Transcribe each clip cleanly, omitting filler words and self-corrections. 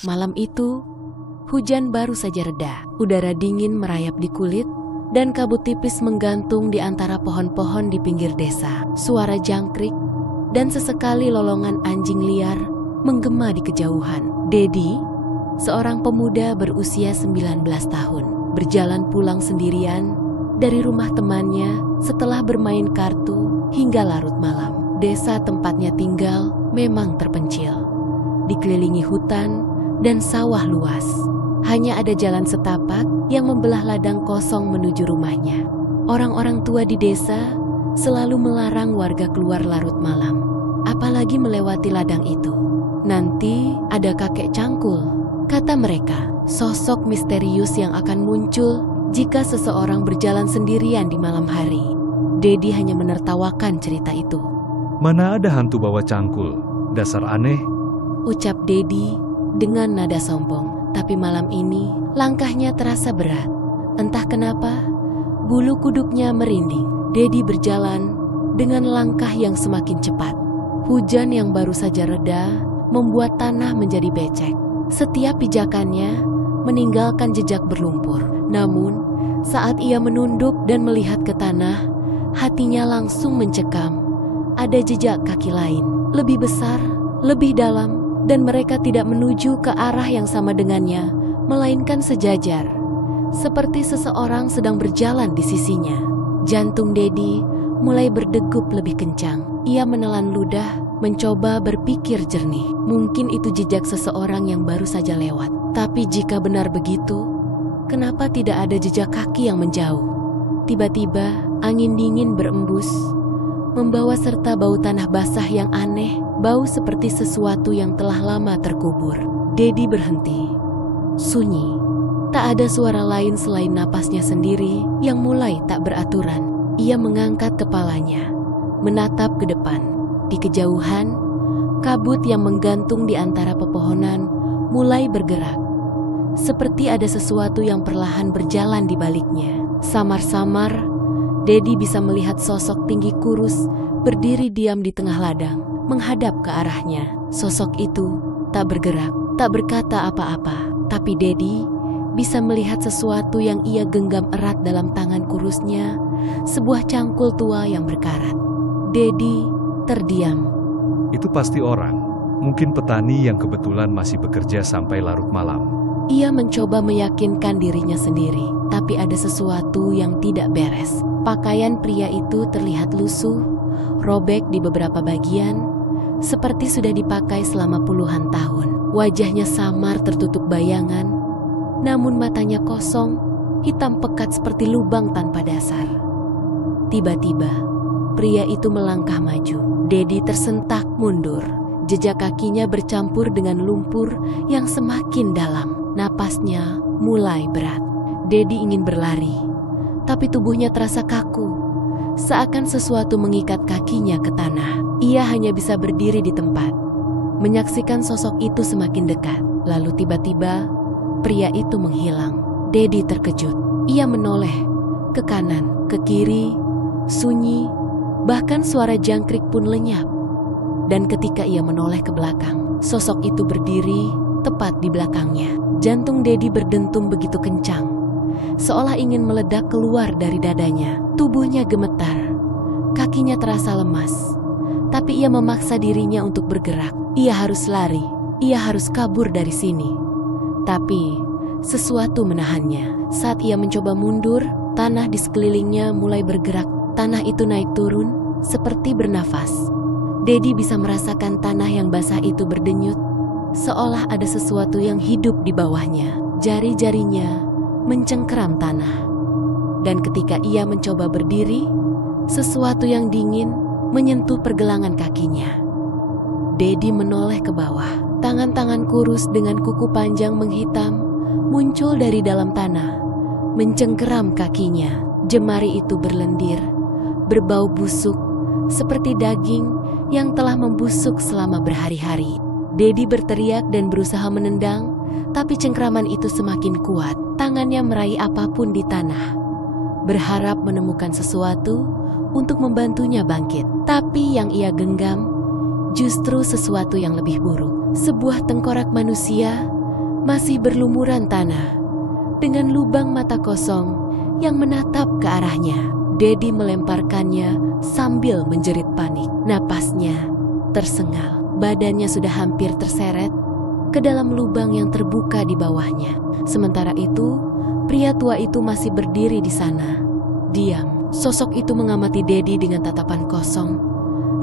Malam itu, hujan baru saja reda. Udara dingin merayap di kulit, dan kabut tipis menggantung di antara pohon-pohon di pinggir desa. Suara jangkrik dan sesekali lolongan anjing liar menggema di kejauhan. Dedi, seorang pemuda berusia 19 tahun, berjalan pulang sendirian dari rumah temannya setelah bermain kartu hingga larut malam. Desa tempatnya tinggal memang terpencil, dikelilingi hutan dan sawah luas. Hanya ada jalan setapak yang membelah ladang kosong menuju rumahnya. Orang-orang tua di desa selalu melarang warga keluar larut malam, apalagi melewati ladang itu. Nanti ada kakek cangkul, kata mereka, sosok misterius yang akan muncul jika seseorang berjalan sendirian di malam hari. Dedi hanya menertawakan cerita itu. Mana ada hantu bawa cangkul, dasar aneh, ucap Dedi dengan nada sombong. Tapi malam ini langkahnya terasa berat. Entah kenapa, bulu kuduknya merinding. Dedi berjalan dengan langkah yang semakin cepat. Hujan yang baru saja reda membuat tanah menjadi becek. Setiap pijakannya meninggalkan jejak berlumpur. Namun, saat ia menunduk dan melihat ke tanah, hatinya langsung mencekam. Ada jejak kaki lain, lebih besar, lebih dalam, dan mereka tidak menuju ke arah yang sama dengannya, melainkan sejajar, seperti seseorang sedang berjalan di sisinya. Jantung Dedi mulai berdegup lebih kencang. Ia menelan ludah, mencoba berpikir jernih. Mungkin itu jejak seseorang yang baru saja lewat. Tapi jika benar begitu, kenapa tidak ada jejak kaki yang menjauh? Tiba-tiba, angin dingin berembus, membawa serta bau tanah basah yang aneh, bau seperti sesuatu yang telah lama terkubur. Dedi berhenti. Sunyi. Tak ada suara lain selain napasnya sendiri yang mulai tak beraturan. Ia mengangkat kepalanya, menatap ke depan. Di kejauhan, kabut yang menggantung di antara pepohonan mulai bergerak. Seperti ada sesuatu yang perlahan berjalan di baliknya. Samar-samar, Dedi bisa melihat sosok tinggi kurus berdiri diam di tengah ladang, menghadap ke arahnya. Sosok itu tak bergerak, tak berkata apa-apa. Tapi Dedi bisa melihat sesuatu yang ia genggam erat dalam tangan kurusnya, sebuah cangkul tua yang berkarat. Dedi terdiam. Itu pasti orang, mungkin petani yang kebetulan masih bekerja sampai larut malam. Ia mencoba meyakinkan dirinya sendiri, tapi ada sesuatu yang tidak beres. Pakaian pria itu terlihat lusuh, robek di beberapa bagian, seperti sudah dipakai selama puluhan tahun. Wajahnya samar tertutup bayangan, namun matanya kosong, hitam pekat seperti lubang tanpa dasar. Tiba-tiba, pria itu melangkah maju. Dedi tersentak mundur. Jejak kakinya bercampur dengan lumpur yang semakin dalam. Napasnya mulai berat. Dedi ingin berlari, tapi tubuhnya terasa kaku, seakan sesuatu mengikat kakinya ke tanah. Ia hanya bisa berdiri di tempat, menyaksikan sosok itu semakin dekat. Lalu tiba-tiba, pria itu menghilang. Dedi terkejut. Ia menoleh ke kanan, ke kiri, sunyi, bahkan suara jangkrik pun lenyap. Dan ketika ia menoleh ke belakang, sosok itu berdiri tepat di belakangnya. Jantung Dedi berdentum begitu kencang, seolah ingin meledak keluar dari dadanya. Tubuhnya gemetar, kakinya terasa lemas, tapi ia memaksa dirinya untuk bergerak. Ia harus lari, ia harus kabur dari sini. Tapi sesuatu menahannya. Saat ia mencoba mundur, tanah di sekelilingnya mulai bergerak. Tanah itu naik turun, seperti bernafas. Dedi bisa merasakan tanah yang basah itu berdenyut, seolah ada sesuatu yang hidup di bawahnya. Jari-jarinya mencengkeram tanah. Dan ketika ia mencoba berdiri, sesuatu yang dingin menyentuh pergelangan kakinya. Dedi menoleh ke bawah. Tangan-tangan kurus dengan kuku panjang menghitam muncul dari dalam tanah, mencengkeram kakinya. Jemari itu berlendir, berbau busuk, seperti daging yang telah membusuk selama berhari-hari. Dedi berteriak dan berusaha menendang, tapi cengkraman itu semakin kuat. Tangannya meraih apapun di tanah, berharap menemukan sesuatu untuk membantunya bangkit. Tapi yang ia genggam justru sesuatu yang lebih buruk. Sebuah tengkorak manusia masih berlumuran tanah, dengan lubang mata kosong yang menatap ke arahnya. Dedi melemparkannya sambil menjerit panik. Napasnya tersengal, badannya sudah hampir terseret ke dalam lubang yang terbuka di bawahnya. Sementara itu, pria tua itu masih berdiri di sana, diam. Sosok itu mengamati Dedi dengan tatapan kosong,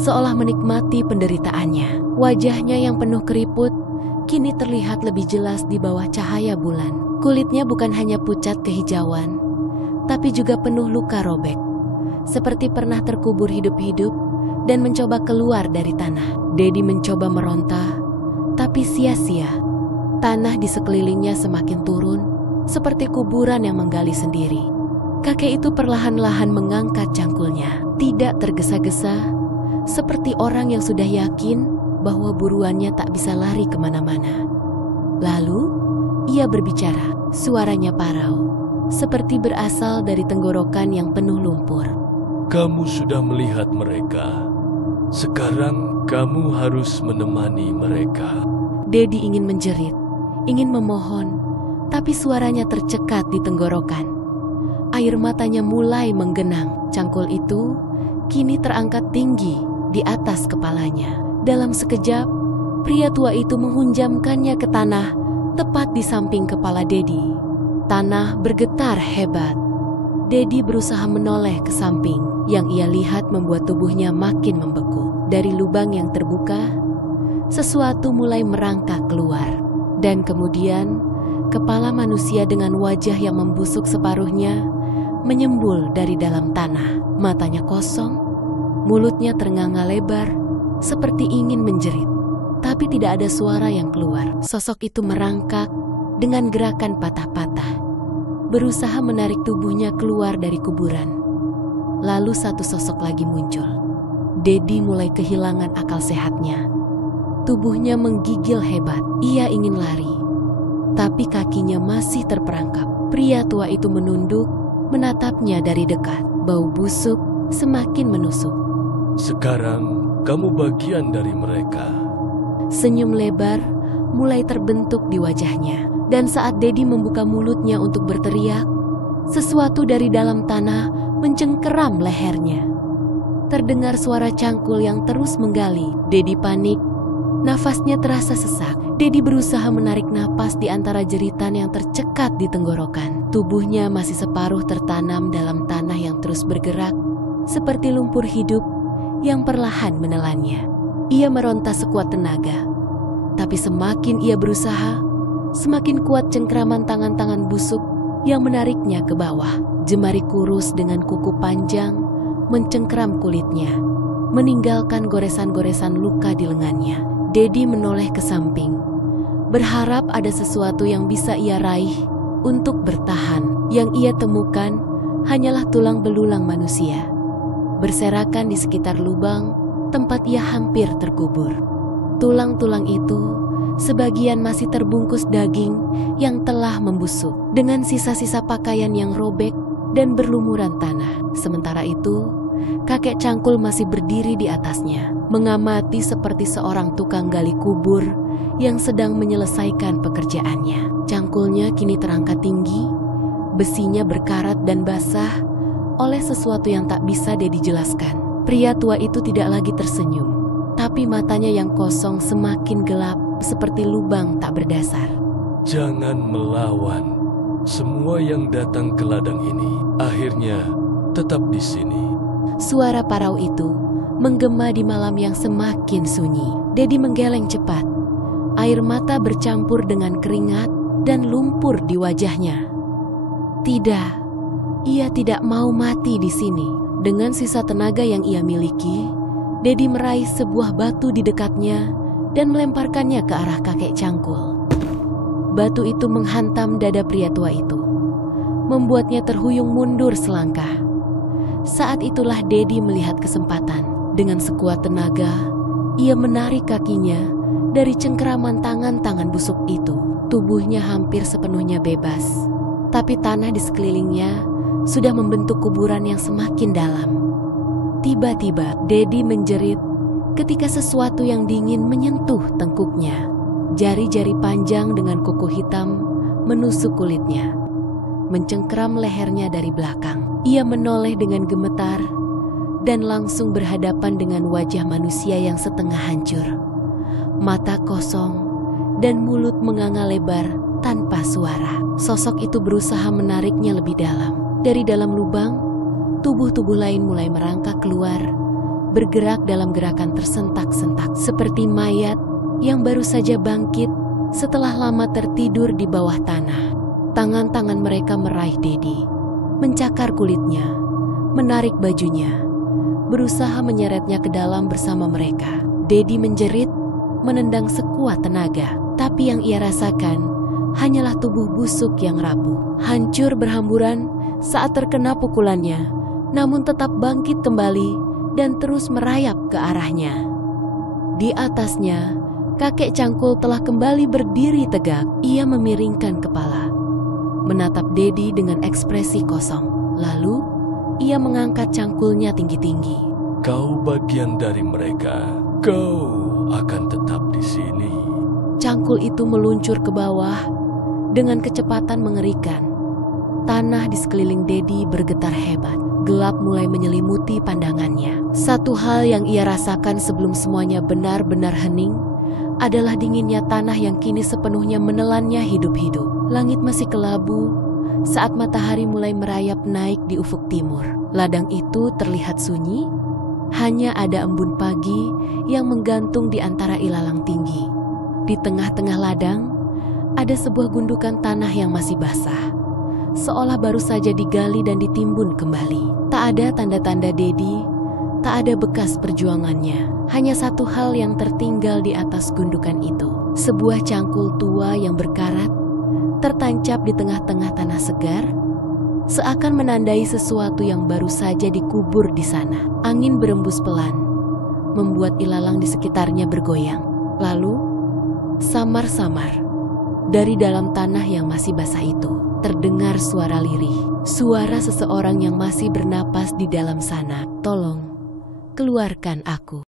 seolah menikmati penderitaannya. Wajahnya yang penuh keriput kini terlihat lebih jelas di bawah cahaya bulan. Kulitnya bukan hanya pucat kehijauan, tapi juga penuh luka robek, seperti pernah terkubur hidup-hidup dan mencoba keluar dari tanah. Dedi mencoba meronta, tapi sia-sia. Tanah di sekelilingnya semakin turun, seperti kuburan yang menggali sendiri. Kakek itu perlahan-lahan mengangkat cangkulnya, tidak tergesa-gesa, seperti orang yang sudah yakin bahwa buruannya tak bisa lari kemana-mana. Lalu, ia berbicara, suaranya parau, seperti berasal dari tenggorokan yang penuh lumpur. Kamu sudah melihat mereka. Sekarang kamu harus menemani mereka. Dedi ingin menjerit, ingin memohon, tapi suaranya tercekat di tenggorokan. Air matanya mulai menggenang. Cangkul itu kini terangkat tinggi di atas kepalanya. Dalam sekejap, pria tua itu menghunjamkannya ke tanah tepat di samping kepala Dedi. Tanah bergetar hebat. Dedi berusaha menoleh ke samping. Yang ia lihat membuat tubuhnya makin membeku. Dari lubang yang terbuka, sesuatu mulai merangkak keluar. Dan kemudian, kepala manusia dengan wajah yang membusuk separuhnya menyembul dari dalam tanah. Matanya kosong, mulutnya ternganga lebar, seperti ingin menjerit. Tapi tidak ada suara yang keluar. Sosok itu merangkak dengan gerakan patah-patah, berusaha menarik tubuhnya keluar dari kuburan. Lalu satu sosok lagi muncul. Dedi mulai kehilangan akal sehatnya. Tubuhnya menggigil hebat. Ia ingin lari, tapi kakinya masih terperangkap. Pria tua itu menunduk, menatapnya dari dekat. Bau busuk semakin menusuk. Sekarang kamu bagian dari mereka. Senyum lebar mulai terbentuk di wajahnya. Dan saat Dedi membuka mulutnya untuk berteriak, sesuatu dari dalam tanah mencengkeram lehernya. Terdengar suara cangkul yang terus menggali. Dedi panik, nafasnya terasa sesak. Dedi berusaha menarik napas di antara jeritan yang tercekat di tenggorokan. Tubuhnya masih separuh tertanam dalam tanah yang terus bergerak, seperti lumpur hidup yang perlahan menelannya. Ia meronta sekuat tenaga, tapi semakin ia berusaha, semakin kuat cengkraman tangan-tangan busuk yang menariknya ke bawah. Jemari kurus dengan kuku panjang mencengkram kulitnya, meninggalkan goresan-goresan luka di lengannya. Dedi menoleh ke samping, berharap ada sesuatu yang bisa ia raih untuk bertahan. Yang ia temukan hanyalah tulang belulang manusia, berserakan di sekitar lubang tempat ia hampir terkubur. Tulang-tulang itu sebagian masih terbungkus daging yang telah membusuk, dengan sisa-sisa pakaian yang robek dan berlumuran tanah. Sementara itu, kakek cangkul masih berdiri di atasnya, mengamati seperti seorang tukang gali kubur yang sedang menyelesaikan pekerjaannya. Cangkulnya kini terangkat tinggi, besinya berkarat dan basah oleh sesuatu yang tak bisa Dedi jelaskan. Pria tua itu tidak lagi tersenyum, tapi matanya yang kosong semakin gelap seperti lubang tak berdasar. Jangan melawan. Semua yang datang ke ladang ini akhirnya tetap di sini. Suara parau itu menggema di malam yang semakin sunyi. Dedi menggeleng cepat. Air mata bercampur dengan keringat dan lumpur di wajahnya. Tidak, ia tidak mau mati di sini. Dengan sisa tenaga yang ia miliki, Dedi meraih sebuah batu di dekatnya dan melemparkannya ke arah kakek cangkul. Batu itu menghantam dada pria tua itu, membuatnya terhuyung mundur selangkah. Saat itulah Dedi melihat kesempatan. Dengan sekuat tenaga, ia menarik kakinya dari cengkeraman tangan-tangan busuk itu. Tubuhnya hampir sepenuhnya bebas, tapi tanah di sekelilingnya sudah membentuk kuburan yang semakin dalam. Tiba-tiba Dedi menjerit ketika sesuatu yang dingin menyentuh tengkuknya. Jari-jari panjang dengan kuku hitam menusuk kulitnya, mencengkeram lehernya dari belakang. Ia menoleh dengan gemetar dan langsung berhadapan dengan wajah manusia yang setengah hancur. Mata kosong dan mulut menganga lebar tanpa suara. Sosok itu berusaha menariknya lebih dalam. Dari dalam lubang, tubuh-tubuh lain mulai merangkak keluar, bergerak dalam gerakan tersentak-sentak seperti mayat yang baru saja bangkit setelah lama tertidur di bawah tanah. Tangan-tangan mereka meraih Dedi, mencakar kulitnya, menarik bajunya, berusaha menyeretnya ke dalam bersama mereka. Dedi menjerit, menendang sekuat tenaga, tapi yang ia rasakan hanyalah tubuh busuk yang rapuh, hancur berhamburan saat terkena pukulannya, namun tetap bangkit kembali dan terus merayap ke arahnya. Di atasnya, kakek cangkul telah kembali berdiri tegak. Ia memiringkan kepala, menatap Dedi dengan ekspresi kosong. Lalu, ia mengangkat cangkulnya tinggi-tinggi. Kau bagian dari mereka. Kau akan tetap di sini. Cangkul itu meluncur ke bawah dengan kecepatan mengerikan. Tanah di sekeliling Dedi bergetar hebat. Gelap mulai menyelimuti pandangannya. Satu hal yang ia rasakan sebelum semuanya benar-benar hening adalah dinginnya tanah yang kini sepenuhnya menelannya hidup-hidup. Langit masih kelabu saat matahari mulai merayap naik di ufuk timur. Ladang itu terlihat sunyi, hanya ada embun pagi yang menggantung di antara ilalang tinggi. Di tengah-tengah ladang, ada sebuah gundukan tanah yang masih basah, seolah baru saja digali dan ditimbun kembali. Tak ada tanda-tanda Dedi, tak ada bekas perjuangannya. Hanya satu hal yang tertinggal di atas gundukan itu. Sebuah cangkul tua yang berkarat, tertancap di tengah-tengah tanah segar, seakan menandai sesuatu yang baru saja dikubur di sana. Angin berembus pelan, membuat ilalang di sekitarnya bergoyang. Lalu, samar-samar, dari dalam tanah yang masih basah itu, terdengar suara lirih, suara seseorang yang masih bernapas di dalam sana. Tolong, keluarkan aku.